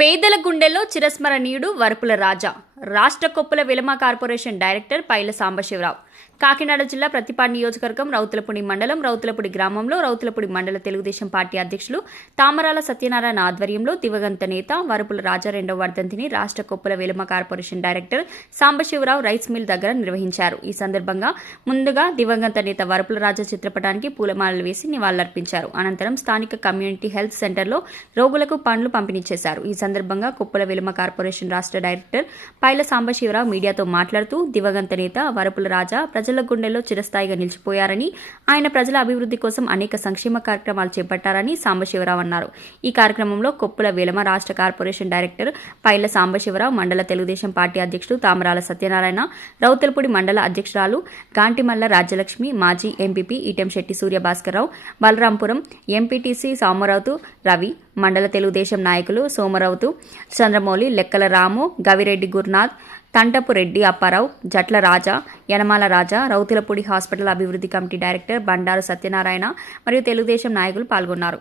పేదల గుండెల్లో చిరస్మరణీయుడు వరపుల రాజా. రాష్ట్ర కొప్పుల విలమ కార్పొరేషన్ డైరెక్టర్ పైల సాంబశివరావు. కాకినాడ జిల్లా ప్రతిపాడు నియోజకవర్గం రౌతులపూడి మండలం రౌతులపూడి గ్రామంలో రౌతులపూడి మండల తెలుగుదేశం పార్టీ అధ్యక్షులు తామరాల సత్యనారాయణ ఆధ్వర్యంలో దివంగత నేత వరపుల రాజా 2వ వర్ధంతిని రాష్ట్ర కొప్పుల విలమ corporation director Sambasivarao rice mill దగ్గర నిర్వహించారు. ఈ సందర్భంగా ముందుగా దివంగత నేత వరపుల రాజా చిత్రపటానికి పూలమాలలు వేసి నివాళులర్పించారు. అనంతరం స్థానిక కమ్యూనిటీ హెల్త్ సెంటర్లో రోగులకు పండ్లు పంపిణీ చేశారు. ఈ సందర్భంగా కొప్పుల విలమ కార్పొరేషన్ రాష్ట్ర డైరెక్టర్ పైల సాంబశివరావు మీడియాతో మాట్లాడుతూ దివంగత నేత వరపుల రాజా ప్రజల గుండెల్లో చిరస్థాయిగా నిలిచిపోయారని, ఆయన ప్రజల అభివృద్ధి కోసం అనేక సంక్షేమ కార్యక్రమాలు చేపట్టారని సాంబశివరావు అన్నారు. ఈ కార్యక్రమంలో కొప్పుల విలమ రాష్ట్ర కార్పొరేషన్ డైరెక్టర్ పైల సాంబశివరావు, మండల తెలుగుదేశం పార్టీ అధ్యక్షుడు తామరాల సత్యనారాయణ, రౌతులపూడి మండల అధ్యక్షురాలు గాంటిమల్ల రాజ్యలక్ష్మి, మాజీ ఎంపీపీ ఈటెంశెట్టి సూర్యభాస్కర్రావు, బలరాంపురం ఎంపీటీసీ సామరావుతు రవి, మండల తెలుగుదేశం నాయకులు సోమరావుతు, చంద్రమౌళి, లెక్కల రాము, గవిరెడ్డి గురునాథ్, తంటపు రెడ్డి అప్పారావు, జట్ల రాజా, యనమాల రాజా, రౌతులపూడి హాస్పిటల్ అభివృద్ధి కమిటీ డైరెక్టర్ బండారు సత్యనారాయణ మరియు తెలుగుదేశం నాయకులు పాల్గొన్నారు.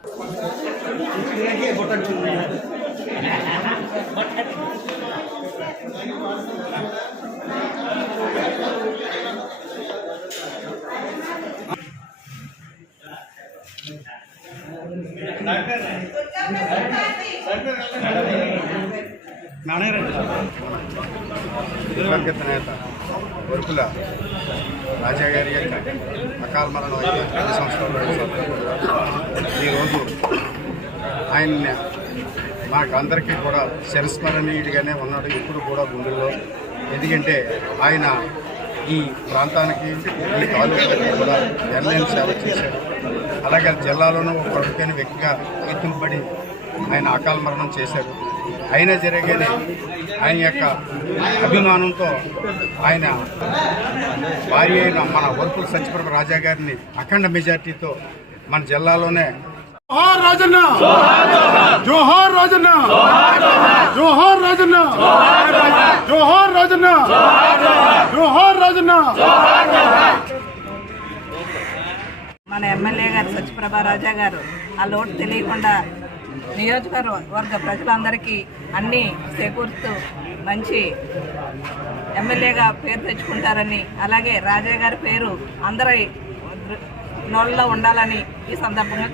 దివంగత నేత వరపుల రాజా గారి అకాల మరణం అయితే 10 సంవత్సరాలు. ఈరోజు ఆయన్ని మాకందరికీ కూడా చిరస్మరణీయుడిగానే ఉన్నాడు ఇప్పుడు కూడా గుండెల్లో. ఎందుకంటే ఆయన ఈ ప్రాంతానికి, ఈ తాలూకాకి కూడా ఎనలేని సేవ చేశాడు. అలాగే జిల్లాలోనూ ఒక ప్రముఖమైన వ్యక్తిగా గుర్తింపబడి ఆయన అకాల మరణం చేశారు. అయినా జరిగేది ఆయన యొక్క అభిమానంతో ఆయన భార్య అయిన మన వరపుల సత్యప్రభ రాజా గారిని అఖండ మెజార్టీతో మన జిల్లాలోనే జోహార్ రాజన్న, జోహార్ రాజన్న, జోహార్ రాజన్న, జోహార్ రాజన్న, జోహార్ రాజన్న. మన ఎమ్మెల్యే గారు సత్యప్రభ రాజా గారు ఆ లోటు తెలియకుండా నియోజకవర్గ ప్రజలందరికీ అన్నీ చేకూరుస్తూ మంచి ఎమ్మెల్యేగా పేరు తెచ్చుకుంటారని, అలాగే రాజా గారి పేరు అందరి నోళ్ళలో ఉండాలని ఈ సందర్భంగా